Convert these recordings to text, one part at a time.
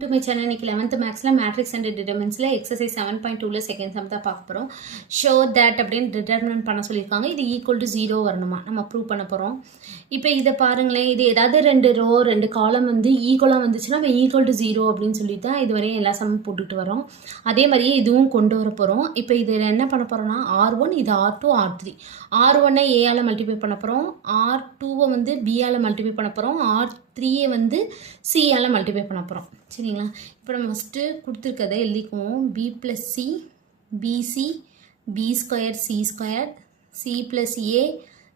To my channel, இன்னைக்கு 11th மேக்ஸில் matrix and டிட்டர்மினன்ஸில் எக்ஸசைஸ் 7.2ல செகண்ட் சம் தான் பார்க்க போகிறோம். ஷோ தட் அப்படின்னு டிட்டர்மினன்ட் பண்ண சொல்லியிருக்காங்க. இது ஈக்குவல் டு 0 வரணுமா, நம்ம ப்ரூவ் பண்ண போகிறோம். இப்போ இதை பாருங்களேன், இது ஏதாவது ரெண்டு ரோ ரெண்டு காலம் வந்து ஈக்குவலாக வந்துச்சுன்னா நம்ம ஈக்குவல் டு 0 அப்படின்னு சொல்லிட்டு தான் இதுவரையும் எல்லா சம்மும் போட்டுக்கிட்டு வரோம். அதே மாதிரியே இதுவும் கொண்டு வர போகிறோம். இப்போ இதில் என்ன பண்ண போகிறோம்னா R1 இது R2 R3. R1ஐ ஏயால் மல்டிப்ளை பண்ண போகிறோம், R2வை வந்து பியால் மல்டிப்ளை பண்ண போகிறோம், R3யை வந்து சியால் மல்டிப்ளை பண்ண போகிறோம். சரிங்களா? இப்போ நம்ம ஃபஸ்ட்டு கொடுத்துருக்கதை எழுதிக்குவோம். B plus C BC B square C square C plus A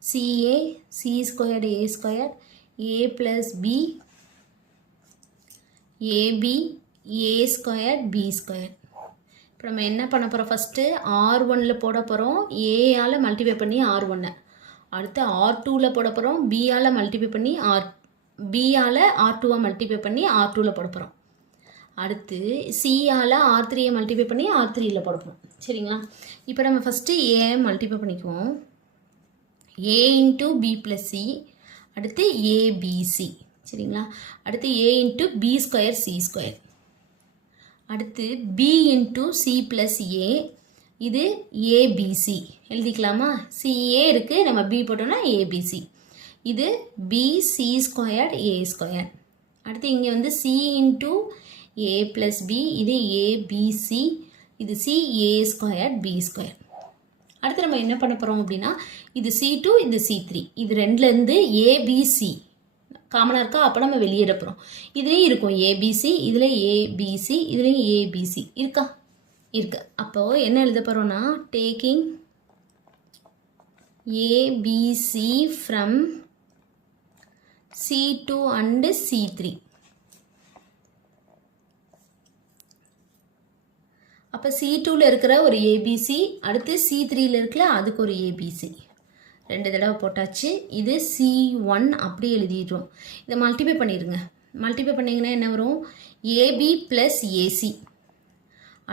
CA C square A square A plus B AB A square B square. இப்போ நம்ம என்ன பண்ண போகிறோம், ஃபஸ்ட்டு R1ல் போட போகிறோம், ஏயால் மல்டிப்ளை பண்ணி R1, அடுத்து R2ல் போட போகிறோம், பியால் மல்டிப்ளை பண்ணி பியால் R2வை மல்டிப்ளை பண்ணி R2ல் போட போகிறோம், அடுத்து சியால் R3யை மல்டிப்ளை பண்ணி R3யில் போட போகிறோம். சரிங்களா? இப்போ நம்ம ஃபஸ்ட்டு ஏ மல்டிப்ளை பண்ணிக்குவோம். A into B plus C, அடுத்து ஏபிசி. சரிங்களா? அடுத்து A into B square C square, அடுத்து B into C plus A, இது ஏபிசி எழுதிக்கலாமா? சிஏ இருக்குது, நம்ம பி போட்டோம்னா ஏபிசி. இது பிசி ஸ்கொயர் ஏ ஸ்கொயர். அடுத்து இங்கே வந்து C into A plus B, இது ஏபிசி, இது C A square B square. அடுத்து நம்ம என்ன பண்ண போகிறோம் அப்படின்னா, இது C2 இது C3, இது ரெண்டுலேருந்து ஏபிசி காமனாக இருக்கா, அப்போ நம்ம வெளியேற போகிறோம். இதுலேயும் இருக்கும் ஏபிசி, இதில் ஏபிசி, இதுலேயும் ஏபிசி இருக்கா, இருக்கு. அப்போது என்ன எழுத போகிறோன்னா, taking ABC from C2 and C3. அப்போ C2ல் இருக்கிற ஒரு ஏபிசி, அடுத்து C3ல் இருக்கிற அதுக்கு ஒரு ஏபிசி, ரெண்டு தடவை போட்டாச்சு. இது C1 அப்படி எழுதிடுறோம். இதை மல்டிப்ளை பண்ணிடுங்க. மல்டிப்ளை பண்ணிங்கன்னா என்ன வரும், ஏபி ப்ளஸ் ஏசி,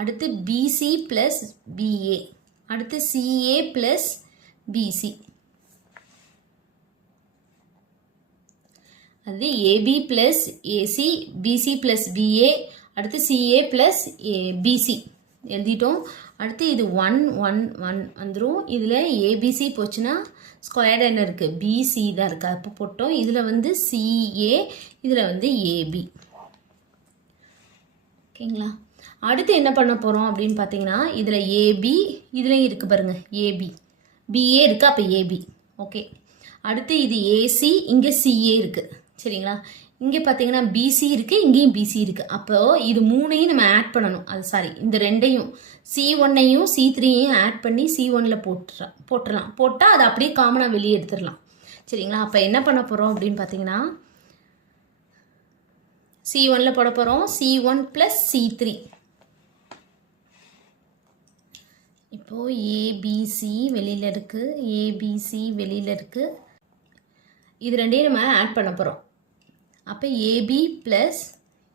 அடுத்து பிசி ப்ளஸ் பிஏ, அடுத்து சிஏ ப்ளஸ் பிசி, அது A B plus A C B C plus B A, அடுத்து சிஏ ப்ளஸ் பிசி எழுதிட்டோம். அடுத்து இது 1 1 1 வந்துடும். இதில் ஏபிசி போச்சுன்னா ஸ்கொயர்டு என்ன இருக்குது, பிசி தான் இருக்குது, அப்போ போட்டோம். இதில் வந்து சிஏ, இதில் வந்து ஏபி. ஓகேங்களா? அடுத்து என்ன பண்ண போகிறோம் அப்படின்னு பார்த்தீங்கன்னா, இதில் ஏபி, இதுலேயும் இருக்குது பாருங்கள் ஏபி, பிஏ இருக்குது, அப்போ ஏபி. ஓகே. அடுத்து இது ஏசி, இங்கே சிஏ இருக்குது. சரிங்களா? இங்கே பார்த்தீங்கன்னா பிசி இருக்குது, இங்கேயும் பிசி இருக்குது. அப்போது இது மூணையும் நம்ம ஆட் பண்ணணும். அது சாரி, இந்த ரெண்டையும் C1ஐயும் C3யையும் ஆட் பண்ணி C1ல் போட்டுடலாம். போட்டால் அதை அப்படியே காமனாக வெளியே எடுத்துடலாம். சரிங்களா? அப்போ என்ன பண்ண போகிறோம் அப்படின்னு பார்த்தீங்கன்னா, C1ல் போட போகிறோம், C1 ப்ளஸ் C3. இப்போது ஏபிசி வெளியில் இருக்குது, ஏபிசி வெளியில் இருக்குது. இது ரெண்டையும் நம்ம ஆட் பண்ண போகிறோம். அப்போ AB plus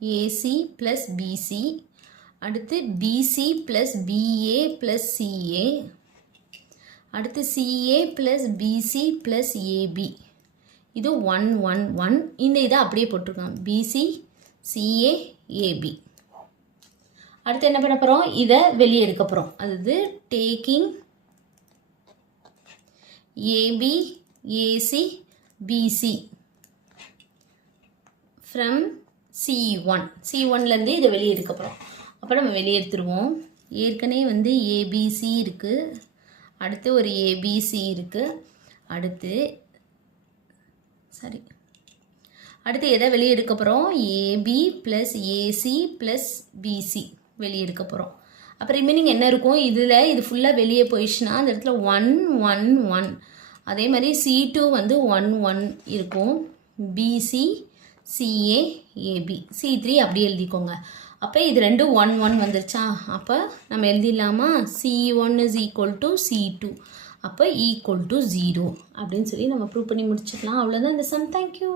AC plus BC, அடுத்து PC plus BA plus CA, அடுத்து CA plus BC plus AB. இது 1 1 1. இந்த இதை அப்படியே போட்டிருக்கோம், பிசி சிஏ ஏபி. அடுத்து என்ன பண்ண போகிறோம், இதை வெளியே எடுக்க போகிறோம். அதாவது taking AB AC BC from C1லேருந்து இதை வெளியே எடுக்க போகிறோம். அப்போ நம்ம வெளியே எடுத்துருவோம். ஏற்கனவே வந்து ஏபிசி இருக்குது, அடுத்து ஒரு ஏபிசி இருக்குது, அடுத்து எதை வெளியே எடுக்க போகிறோம், A B plus AC plus B C வெளியே எடுக்க போகிறோம். அப்போ ரிமைனிங் என்ன இருக்கும், இதில் இது ஃபுல்லாக வெளியே போயிடுச்சுன்னா அந்த இடத்துல 1 1 1. அதே மாதிரி C2 வந்து 1 1 இருக்கும், பிசி சிஏ ஏபி, C3 அப்படி எழுதிக்கோங்க. அப்போ இது ரெண்டும் 1 1 வந்துருச்சா, அப்போ நம்ம எழுதிடலாமா, C1 is equal to C2, அப்போ ஈக்குவல் டு 0 அப்படின்னு சொல்லி நம்ம ப்ரூவ் பண்ணி முடிச்சுக்கலாம். அவ்வளோதான் இந்த சம். தேங்க்யூ.